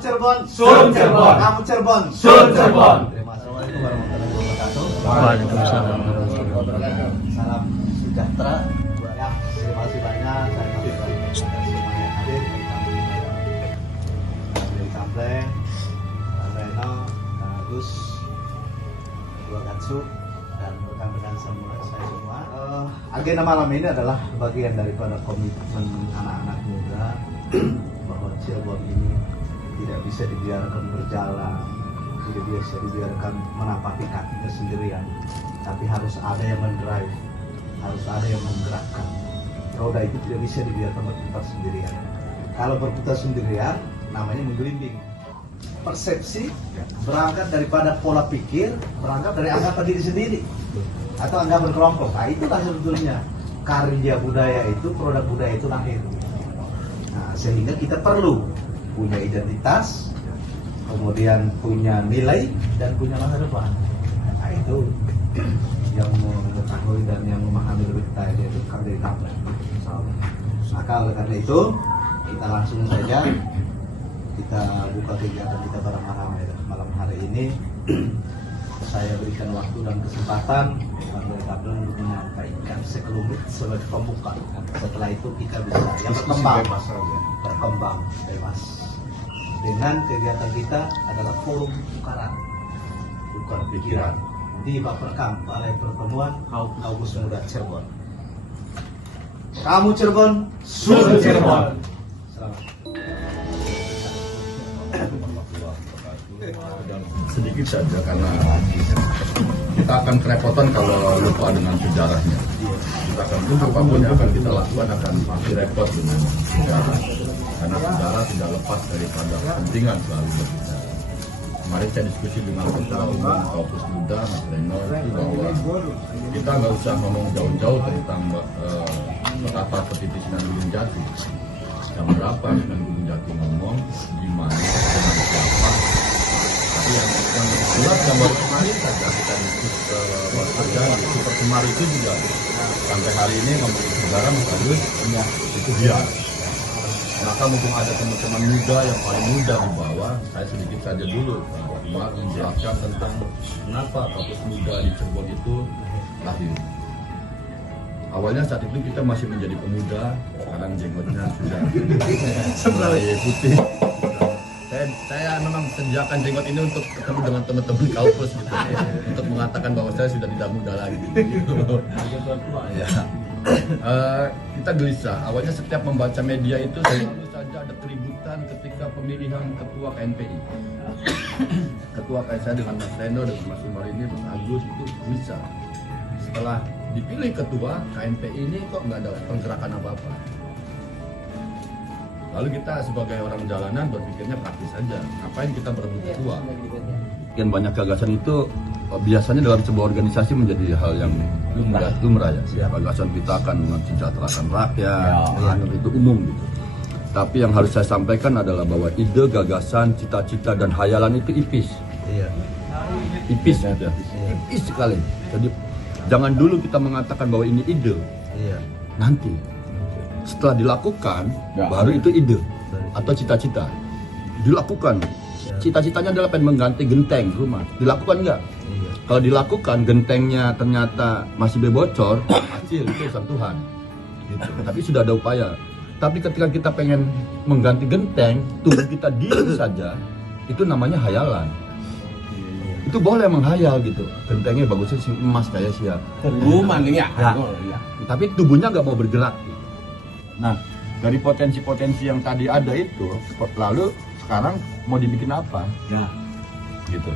Cirebon, Sun Cirebon. kamu Cirebon, Sun Cirebon. Terima kasih. Assalamualaikum warahmatullahi wabarakatuh. Waalaikumsalam. Salam sejahtera. Ya, terima kasih banyak. Saya ucapkan semuanya yang hadir. Dari Kampleng, Kang Reno, Kang Agus, Dua Gatsu, dan rekan-rekan semua saya semua. Agenda malam ini adalah bagian daripada komitmen anak-anak muda bahwa Cirebon ini tidak bisa dibiarkan berjalan, tidak bisa dibiarkan menapaki kakinya sendirian, tapi harus ada yang mendrive, harus ada yang menggerakkan. Roda itu tidak bisa dibiarkan berputar sendirian. Kalau berputar sendirian, namanya menggelinding. Persepsi berangkat daripada pola pikir, berangkat dari anggapan diri sendiri atau anggapan kelompok. Nah, itulah sebetulnya karya budaya itu, produk budaya itu lahir. Nah, sehingga kita perlu punya identitas, kemudian punya nilai dan punya masa depan. Nah, itu yang mengetahui dan yang memahami lebih detail yaitu Kang Dari Kampleng. Maka oleh karena itu kita langsung saja kita buka kegiatan kita bersama-sama malam hari ini. Saya berikan waktu dan kesempatan Kang Dari Kampleng untuk menyampaikan sekelumit sebagai pembuka. Setelah itu kita bisa yang berkembang bebas. Dengan kegiatan kita adalah forum tukar pikiran di Baperkam, Balai Pertemuan Kaum Muda Cirebon. Kamu Cirebon, Sun Cirebon. selamat. Sedikit saja karena kita akan kerepotan kalau lupa dengan sejarahnya. Kita akan apapun yang akan kita lakukan akan pasti repot dengan sejarah, karena sejarah tidak lepas daripada kepentingan selalu berbicara. Kemarin saya diskusi dengan Ketua Umum Kampus Muda Mas Reno itu bahwa kita nggak usah ngomong jauh-jauh tentang betapa petisi Sunan Gunung Jati. Jam berapa Sunan Gunung Jati ngomong, di mana, dengan siapa. Tapi yang jelas gambar kemarin saja kita diskusi kerja di Super Semar itu juga sampai hari ini ngomongin sejarah Mas Agus itu dia. Maka mumpung ada teman-teman muda yang paling muda di bawah, saya sedikit saja dulu menjelaskan tentang kenapa Kampus Muda di Cirebon itu lahir. Awalnya saat itu kita masih menjadi pemuda, sekarang jenggotnya sudah mulai putih. Saya memang sediakan jenggot ini untuk ketemu dengan teman-teman kampus gitu, untuk mengatakan bahwa saya sudah tidak muda lagi. Ya. Kita gelisah. Awalnya setiap membaca media itu selalu saja ada keributan ketika pemilihan ketua KNPI. Ketua kayak saya dengan Mas Reno, dengan Mas Umar ini, Mas Agus itu gelisah. Setelah dipilih ketua KNPI ini kok nggak ada pergerakan apa-apa. Lalu kita sebagai orang jalanan berpikirnya praktis saja. Ngapain kita berebut ketua? Sekian banyak gagasan itu biasanya dalam sebuah organisasi menjadi hal yang lumrah ya. Gagasan kita akan mensejahterakan rakyat, itu umum gitu. Tapi yang harus saya sampaikan adalah bahwa ide, gagasan, cita-cita dan hayalan itu ipis. Ipis gitu. Ipis sekali. Jadi jangan dulu kita mengatakan bahwa ini ide. Nanti setelah dilakukan baru itu ide atau cita-cita. Dilakukan. Cita-citanya adalah pengen mengganti genteng rumah. Dilakukan enggak? Kalau dilakukan gentengnya ternyata masih bocor, hasil itu urusan Tuhan. Gitu. Tapi sudah ada upaya. Tapi ketika kita pengen mengganti genteng, tubuh kita diam saja, itu namanya hayalan. Itu boleh menghayal gitu. Gentengnya bagusnya si emas kayak siap. Tapi tubuhnya nggak mau bergerak. Nah, dari potensi-potensi yang tadi ada itu, lalu sekarang mau dibikin apa? Ya. Gitu.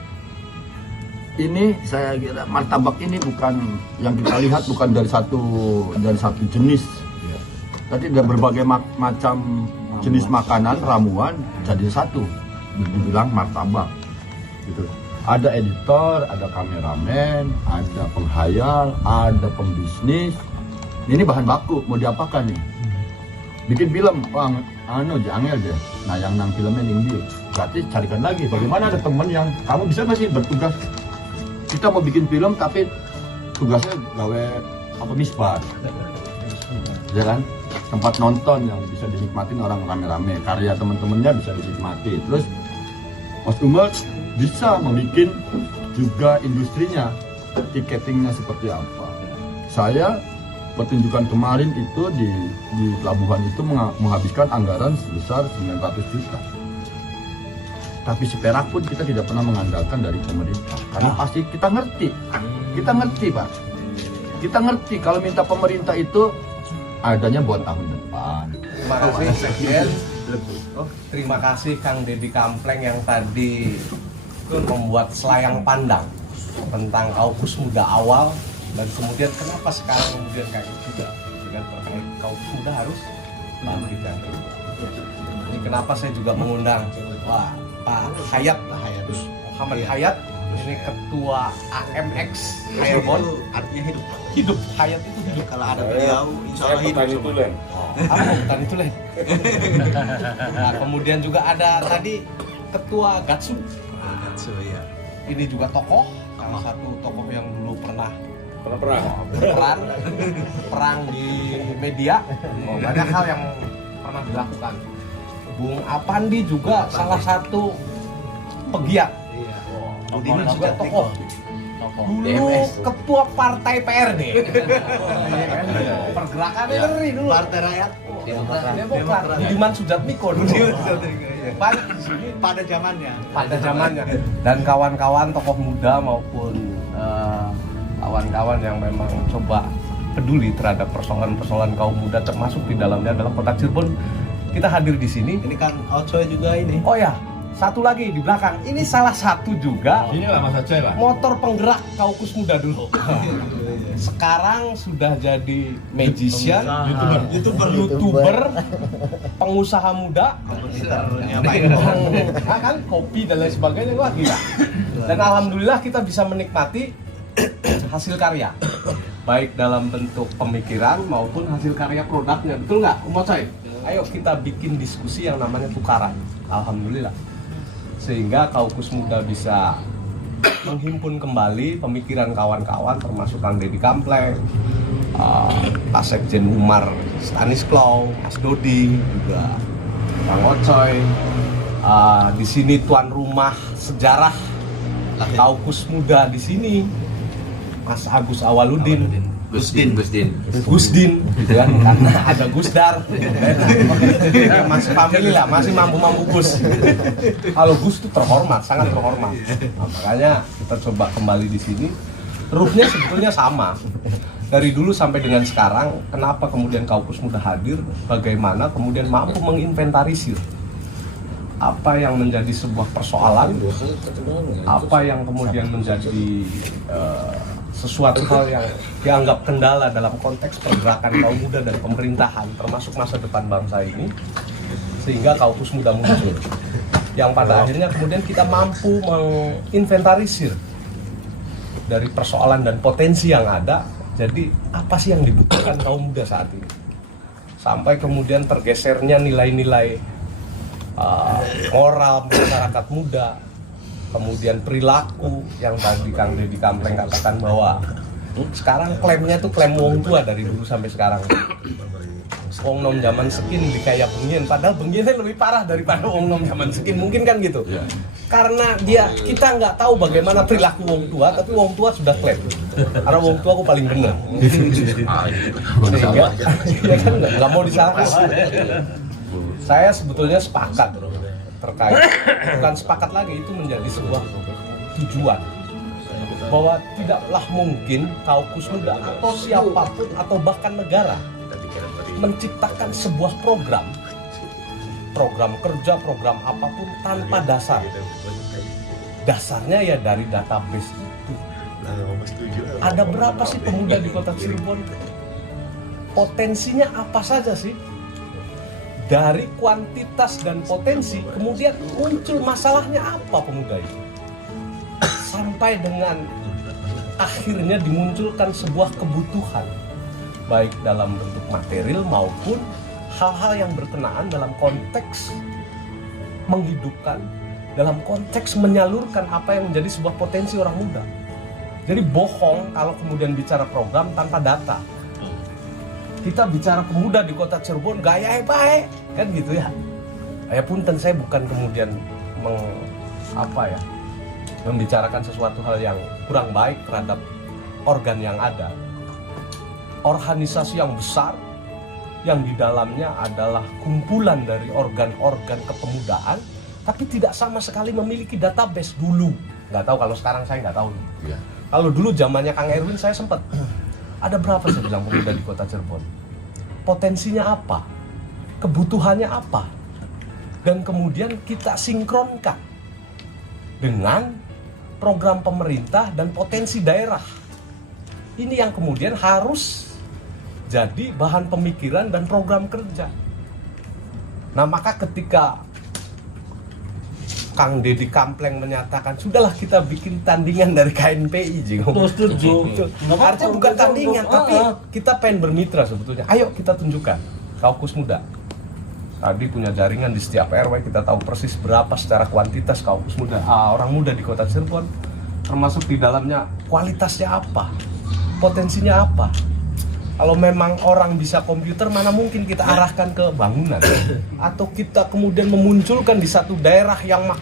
Ini saya kira martabak ini bukan yang kita lihat bukan dari satu jenis. Tadi ada berbagai macam jenis makanan ramuan jadi satu, dibilang martabak. Gitu. Ada editor, ada kameramen, ada penghayal, ada pembisnis. Ini bahan baku mau diapakan nih? Bikin film, angel deh. Nah yang nang filmnya nih, berarti carikan lagi. Bagaimana ada temen yang kamu bisa nggak sih bertugas? Kita mau bikin film tapi tugasnya gawe apa misbar, ya kan? Tempat nonton yang bisa dinikmatin orang rame-rame, karya teman-temannya bisa dinikmati. Terus Mas Umar bisa membuat juga industrinya, tiketingnya seperti apa. Saya pertunjukan kemarin itu di pelabuhan itu menghabiskan anggaran sebesar 900 juta. Tapi seperak pun kita tidak pernah mengandalkan dari pemerintah. Karena pasti kita ngerti Pak. Kita ngerti kalau minta pemerintah itu adanya buat tahun depan. Terima kasih Sekjen. Terima kasih Kang Deddy Kampleng yang tadi membuat selayang pandang tentang Kaukus Muda awal dan kemudian kenapa sekarang kemudian kayak juga dengan terkait Kaukus Muda harus bangkitkan. Ini kenapa saya juga mengundang Pak Hayat, Muhammad Hayat, ini ketua AMX Cirebon. Artinya Hidup, Hayat itu hidup. kalau ada beliau insya Allah hidup. Bukan itu Len. Nah, kemudian juga ada tadi ketua Gatsu. Ya. Ini juga tokoh, salah satu tokoh yang dulu pernah perang di media. Banyak hal yang pernah dilakukan. Bung Apandi juga salah satu pegiat. Ini juga tokoh. Dulu ketua partai PRD. Pergerakan RI dulu. Partai Rakyat Demokrat. Budiman Sujatmiko dulu. Banyak di sini pada zamannya. Dan kawan-kawan tokoh muda maupun kawan-kawan yang memang coba peduli terhadap persoalan-persoalan kaum muda termasuk di dalamnya adalah Kota Cirebon. Kita hadir di sini. Ini kan Ocoy juga ini. Oh ya, satu lagi di belakang. Ini salah satu juga Inilah Mas Aceh lah. motor penggerak Kaukus Muda dulu. Sekarang sudah jadi magician, YouTuber, pengusaha muda, kan kopi dan lain sebagainya. Wah gila. Dan alhamdulillah kita bisa menikmati hasil karya, baik dalam bentuk pemikiran maupun hasil karya produknya. Betul nggak, Umocoy? Ayo kita bikin diskusi yang namanya tukaran. Alhamdulillah. Sehingga Kaukus Muda bisa menghimpun kembali pemikiran kawan-kawan termasuk Kang Deddy Kampleng, Pak Sekjen Umar Stanislaw, Mas Dodi, juga Kang Ocoy. Di sini tuan rumah sejarah Kaukus Muda di sini, Mas Agus Awaludin. Gusdin gitu kan, karena ada Gusdar. Masih family lah, masih mampu Gus. Kalau Gus itu terhormat, sangat terhormat. Nah, makanya kita coba kembali di sini. Ruhnya sebetulnya sama. Dari dulu sampai dengan sekarang, kenapa kemudian Kaukus Muda hadir? Bagaimana kemudian mampu menginventarisir apa yang menjadi sebuah persoalan, apa yang kemudian menjadi sesuatu hal yang dianggap kendala dalam konteks pergerakan kaum muda dan pemerintahan termasuk masa depan bangsa ini, sehingga Kaukus Muda muncul yang pada akhirnya kemudian kita mampu menginventarisir dari persoalan dan potensi yang ada. Jadi apa sih yang dibutuhkan kaum muda saat ini, sampai kemudian tergesernya nilai-nilai moral masyarakat muda, kemudian perilaku yang tadi Kang Deddy Kampleng katakan bahwa sekarang klaimnya tuh klaim wong tua dari dulu sampai sekarang. Wong nom zaman sekin di kayak bengien, padahal bengiennya lebih parah daripada wong nom zaman sekin, mungkin kan gitu. Karena kita nggak tahu bagaimana perilaku wong tua, tapi wong tua sudah klaim. Karena wong tua aku paling benar. Sehingga ya kan nggak mau disalahkan. Saya sebetulnya sepakat terkait, bukan sepakat lagi, itu menjadi sebuah tujuan bahwa tidaklah mungkin Kaukus Muda atau siapapun atau bahkan negara menciptakan sebuah program kerja, program apapun tanpa dasar. Dasarnya ya dari database itu. Ada berapa sih pemuda di Kota Cirebon? Potensinya apa saja sih? Dari kuantitas dan potensi, kemudian muncul masalahnya apa pemuda itu, sampai dengan akhirnya dimunculkan sebuah kebutuhan, baik dalam bentuk material maupun hal-hal yang berkenaan dalam konteks menghidupkan, dalam konteks menyalurkan apa yang menjadi sebuah potensi orang muda. Jadi bohong kalau kemudian bicara program tanpa data. Kita bicara pemuda di Kota Cirebon gaya baik kan gitu ya. Ya punten, saya bukan kemudian membicarakan sesuatu hal yang kurang baik terhadap organ yang ada. Organisasi yang besar yang di dalamnya adalah kumpulan dari organ-organ kepemudaan, tapi tidak sama sekali memiliki database dulu. Nggak tahu kalau sekarang, saya nggak tahu. Iya. Kalau dulu zamannya Kang Erwin saya sempat, ada berapa saya bilang pemuda di kota Cirebon? Potensinya apa? Kebutuhannya apa? Dan kemudian kita sinkronkan dengan program pemerintah dan potensi daerah. Ini yang kemudian harus jadi bahan pemikiran dan program kerja. Nah, maka ketika Kang Deddy Kampleng menyatakan, sudahlah kita bikin tandingan dari KNPI, Setuju. artinya bukan tandingan, tapi kita pengen bermitra sebetulnya. Ayo kita tunjukkan Kaukus Muda. Tadi punya jaringan di setiap RW, kita tahu persis berapa secara kuantitas Kaukus Muda, orang muda di kota Cirebon, termasuk di dalamnya kualitasnya apa, potensinya apa. Kalau memang orang bisa komputer, mana mungkin kita arahkan ke bangunan, atau kita kemudian memunculkan di satu daerah yang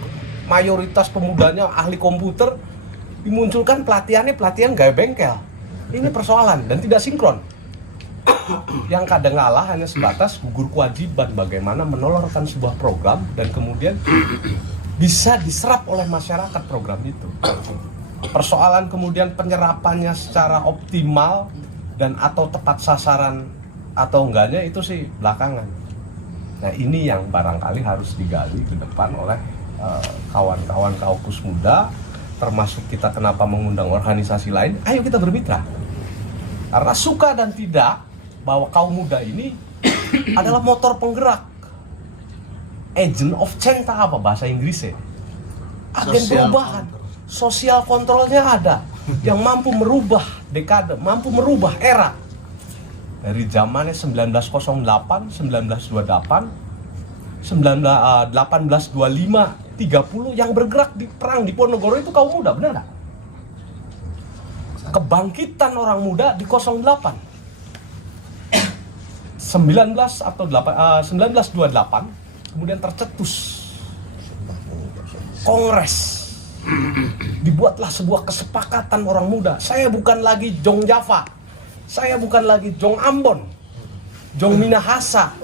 mayoritas pemudanya ahli komputer, dimunculkan pelatihan gaya bengkel. Ini persoalan dan tidak sinkron. Yang kadang kala hanya sebatas gugur kewajiban bagaimana menelurkan sebuah program dan kemudian bisa diserap oleh masyarakat program itu. Persoalan kemudian penyerapannya secara optimal dan atau tepat sasaran atau enggaknya itu sih belakangan. Nah, ini yang barangkali harus digali ke depan oleh kawan-kawan Kaukus Muda, termasuk kita kenapa mengundang organisasi lain. Ayo kita bermitra, karena suka dan tidak bahwa kaum muda ini adalah motor penggerak, agent of change, apa bahasa Inggrisnya, agen perubahan, sosial kontrolnya ada, yang mampu merubah dekade, mampu merubah era dari zamannya 1908, 1928, 1825, 30 yang bergerak di perang di Ponorogo itu kaum muda, benar nggak? Kebangkitan orang muda di 08 1928 kemudian tercetus kongres, dibuatlah sebuah kesepakatan orang muda. Saya bukan lagi Jong Java, saya bukan lagi Jong Ambon, Jong Minahasa,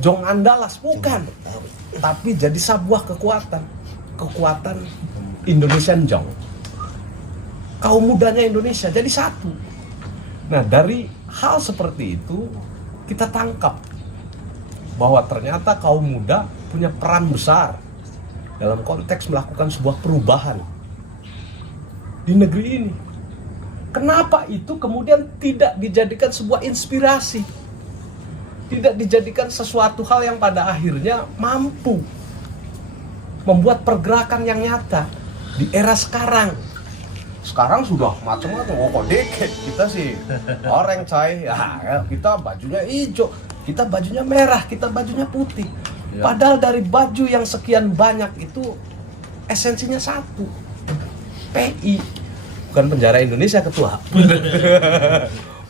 Jong Andalas, bukan, tapi jadi sebuah kekuatan Indonesian Jong, kaum mudanya Indonesia jadi satu. Nah, dari hal seperti itu kita tangkap bahwa ternyata kaum muda punya peran besar dalam konteks melakukan sebuah perubahan di negeri ini. Kenapa itu kemudian tidak dijadikan sebuah inspirasi, tidak dijadikan sesuatu hal yang pada akhirnya mampu membuat pergerakan yang nyata di era sekarang? Sekarang sudah macam-macam, kok deket kita sih orang coy, ya kita bajunya hijau, kita bajunya merah, kita bajunya putih. Padahal dari baju yang sekian banyak itu esensinya satu, PI, bukan penjara Indonesia ketua,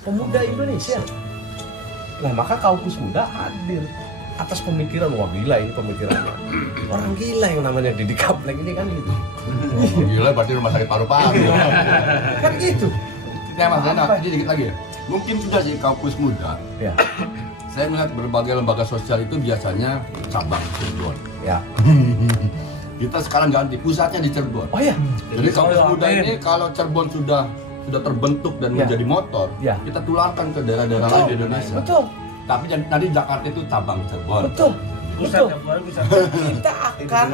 pemuda Indonesia. Nah, maka Kaukus Muda hadir atas pemikiran, wah gila ini pemikirannya orang gila yang namanya Deddy Kampleng ini kan gitu. Gila berarti rumah sakit paru-paru. Kan gitu. Nah, Mas Dana, ini dikit lagi ya. Mungkin sudah sih Kaukus Muda. Ya. Saya melihat berbagai lembaga sosial itu biasanya cabang Cirebon. Ya. Kita sekarang ganti pusatnya di Cirebon. Oh ya. Jadi Kaukus Muda ini kalau Cirebon sudah terbentuk dan Ya. menjadi motor, Ya. kita tularkan ke daerah-daerah lain di Indonesia. Betul. Tapi nanti Jakarta itu cabang Cirebon. Betul. Pusat Betul. yang baru bisa. Kita akan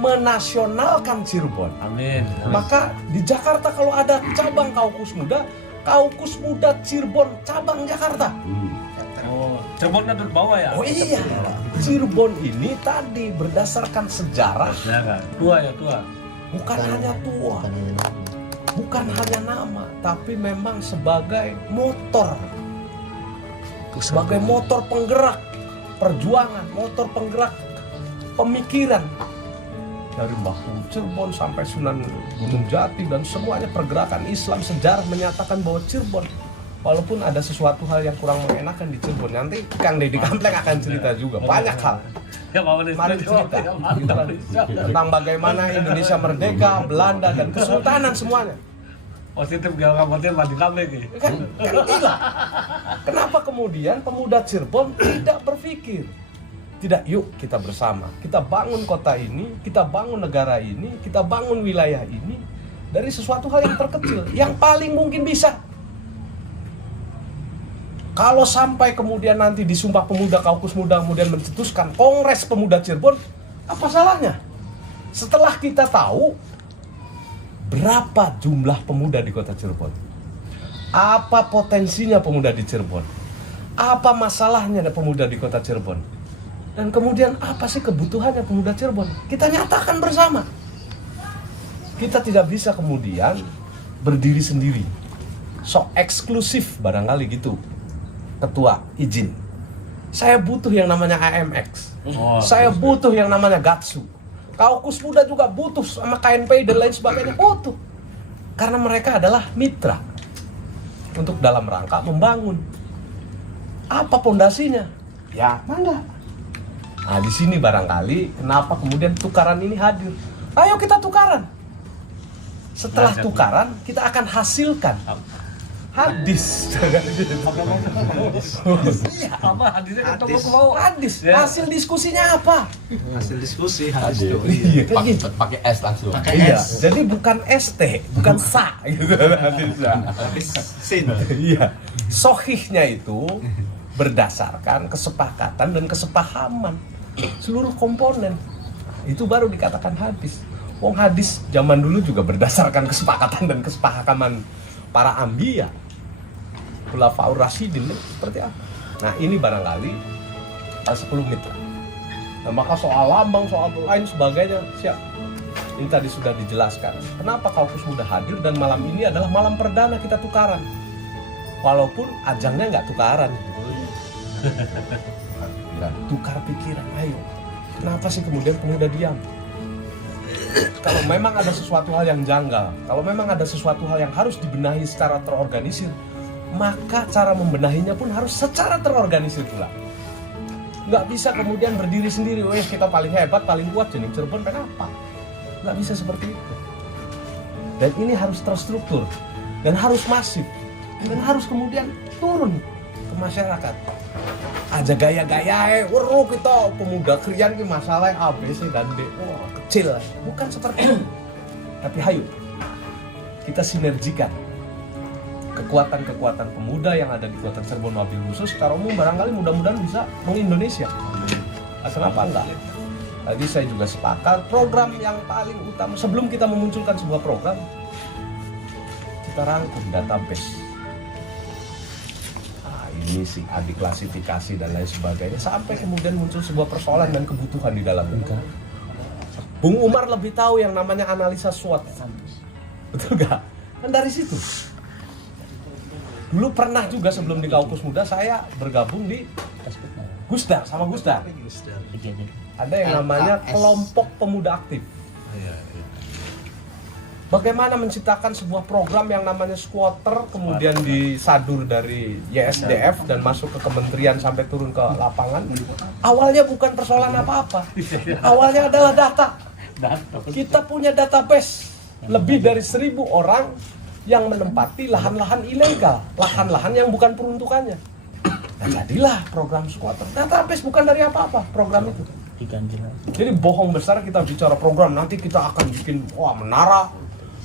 menasionalkan Cirebon. Amin. Maka di Jakarta kalau ada cabang Kaukus Muda Cirebon cabang Jakarta. Oh, Cirebon ada di bawah ya? Oh iya. Cirebon ini tadi berdasarkan sejarah, Ya kan. Tua ya tua. bukan hanya tua, bukan hanya nama, tapi memang sebagai motor. Sebagai motor penggerak perjuangan, motor penggerak pemikiran dari Bahu Cirebon sampai Sunan Gunung Jati dan semuanya pergerakan Islam sejarah menyatakan bahwa Cirebon, walaupun ada sesuatu hal yang kurang mengenakan di Cirebon, nanti Kang Deddy Kampleng akan cerita juga banyak hal. Ya, Pak Manis. Mari cerita Ya, Pak Manis. tentang bagaimana Indonesia merdeka, Belanda dan kesultanan semuanya. Positif gak rambutnya mati kambing nih. Kan inilah kenapa kemudian pemuda Cirebon tidak berpikir, tidak, yuk kita bersama, kita bangun kota ini, kita bangun negara ini, kita bangun wilayah ini dari sesuatu hal yang terkecil, yang paling mungkin bisa. Kalau sampai kemudian nanti di Sumpah Pemuda Kaukus Muda kemudian mencetuskan Kongres Pemuda Cirebon, apa salahnya? Setelah kita tahu berapa jumlah pemuda di kota Cirebon, apa potensinya pemuda di Cirebon, apa masalahnya ada pemuda di kota Cirebon, dan kemudian apa sih kebutuhannya pemuda Cirebon, kita nyatakan bersama. Kita tidak bisa kemudian berdiri sendiri, sok eksklusif barangkali gitu. Ketua izin, saya butuh yang namanya AMX, saya butuh yang namanya Gatsu, Kaukus Muda juga butuh sama KNPI dan lain sebagainya butuh, karena mereka adalah mitra untuk dalam rangka membangun. Apa pondasinya? Ya mangga. Nah di sini barangkali kenapa kemudian tukaran ini hadir. Ayo kita tukaran. Setelah tukaran kita akan hasilkan hadis. Apa hadisnya ketemu ke bawah? Hadis. Ya. Hasil diskusinya apa? Hasil diskusi Hadir. iya. Kan gitu. Pakai S langsung. Iya. Jadi bukan ST, bukan sa gitu hadisnya. sin Iya. Sohihnya itu berdasarkan kesepakatan dan kesepahaman seluruh komponen. Itu baru dikatakan hadis. Wong hadis zaman dulu juga berdasarkan kesepakatan dan kesepahaman para ambiya, khulafaur rasyidin, seperti apa. Nah ini barangkali 10 mitra. Nah maka soal lambang, soal lain sebagainya siap. Ini tadi sudah dijelaskan. Kenapa Kaukus Muda hadir dan malam ini adalah malam perdana kita tukaran. Walaupun ajangnya nggak tukaran. Tukar pikiran, ayo. Kenapa sih kemudian pemuda diam? Kalau memang ada sesuatu hal yang janggal, kalau memang ada sesuatu hal yang harus dibenahi secara terorganisir, maka cara membenahinya pun harus secara terorganisir pula. Nggak bisa kemudian berdiri sendiri, weh kita paling hebat, paling kuat, jadi Cirebon kenapa? Nggak bisa seperti itu. Dan ini harus terstruktur, dan harus masif, dan harus kemudian turun ke masyarakat. Aja gaya-gaya, weru kita pemuda krian ki masalah A, B, C, dan D. Wah, kecil. Bukan seperti itu. Tapi hayu, kita sinergikan kekuatan-kekuatan pemuda yang ada di kota Cirebon wabil khusus secara umum barangkali mudah-mudahan bisa meng-Indonesia. Nah, kenapa enggak? Tadi saya juga sepakat program yang paling utama sebelum kita memunculkan sebuah program, kita rangkum database. Ini sih adik klasifikasi dan lain sebagainya sampai kemudian muncul sebuah persoalan dan kebutuhan di dalamnya. Bung Umar lebih tahu yang namanya analisa SWOT, betul gak? Kan dari situ. Dulu pernah juga sebelum di Kaukus Muda saya bergabung di Gusdar sama Gusdar. Ada yang namanya kelompok pemuda aktif. Bagaimana menciptakan sebuah program yang namanya squatter, kemudian disadur dari YSDF dan masuk ke kementerian sampai turun ke lapangan. Awalnya bukan persoalan apa-apa. Awalnya adalah data. Kita punya database lebih dari 1.000 orang yang menempati lahan-lahan ilegal, lahan-lahan yang bukan peruntukannya. Dan jadilah program squatter. Database bukan dari apa-apa program itu. Jadi bohong besar kita bicara program, nanti kita akan bikin menara,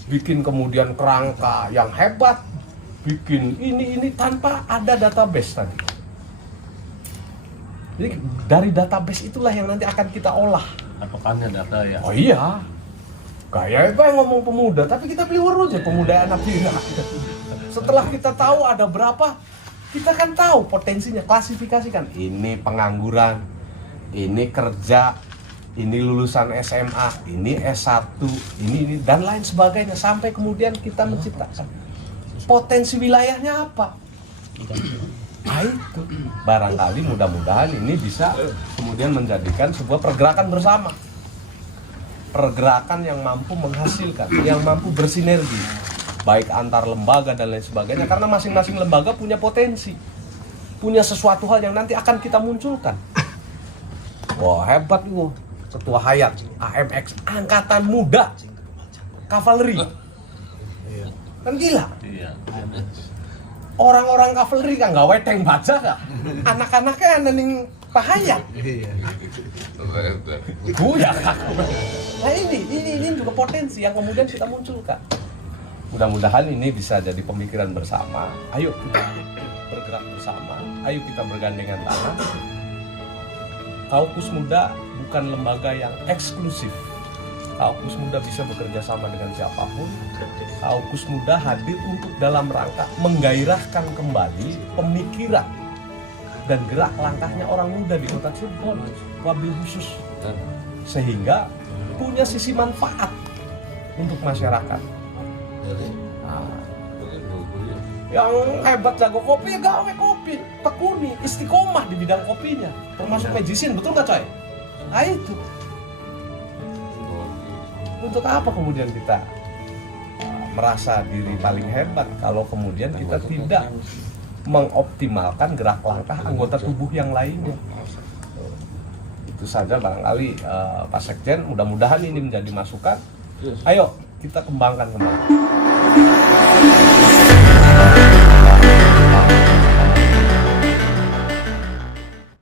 bikin kemudian kerangka yang hebat, bikin ini tanpa ada database tadi. Jadi dari database itulah yang nanti akan kita olah. Patokannya data ya. Oh iya, kayak itu yang ngomong pemuda, tapi kita pelihara aja pemuda anak kita. Setelah kita tahu ada berapa, kita kan tahu potensinya, klasifikasikan. Ini pengangguran, ini kerja, ini lulusan SMA, ini S1, ini dan lain sebagainya, sampai kemudian kita menciptakan potensi wilayahnya apa. Nah itu barangkali mudah-mudahan ini bisa kemudian menjadikan sebuah pergerakan bersama, pergerakan yang mampu menghasilkan, yang mampu bersinergi baik antar lembaga dan lain sebagainya, karena masing-masing lembaga punya potensi, punya sesuatu hal yang nanti akan kita munculkan. Wah hebat itu Ketua Hayat AMX Angkatan Muda Kavaleri. Kan gila. Iya. Orang-orang kavaleri kan nggak weteng baca kak. Anak-anaknya ada ning Pak Hayat. Buya kak. Nah ini juga potensi yang kemudian kita munculkan. Mudah-mudahan ini bisa jadi pemikiran bersama. Ayo kita bergerak bersama. Ayo kita bergandengan tangan. Kaukus Muda bukan lembaga yang eksklusif. Kaukus Muda bisa bekerja sama dengan siapapun. Kaukus Muda hadir untuk dalam rangka menggairahkan kembali pemikiran dan gerak langkahnya orang muda di kota Cirebon, wabil khusus, sehingga punya sisi manfaat untuk masyarakat. Nah, yang hebat jago kopi ya gawe kopi, tekuni, istiqomah di bidang kopinya, termasuk medicine, betul nggak coy? Nah itu. Untuk apa kemudian kita merasa diri paling hebat kalau kemudian kita tidak mengoptimalkan gerak langkah anggota tubuh yang lainnya? Itu saja barangkali Pak Sekjen, mudah-mudahan ini menjadi masukan. Ayo kita kembangkan kembali.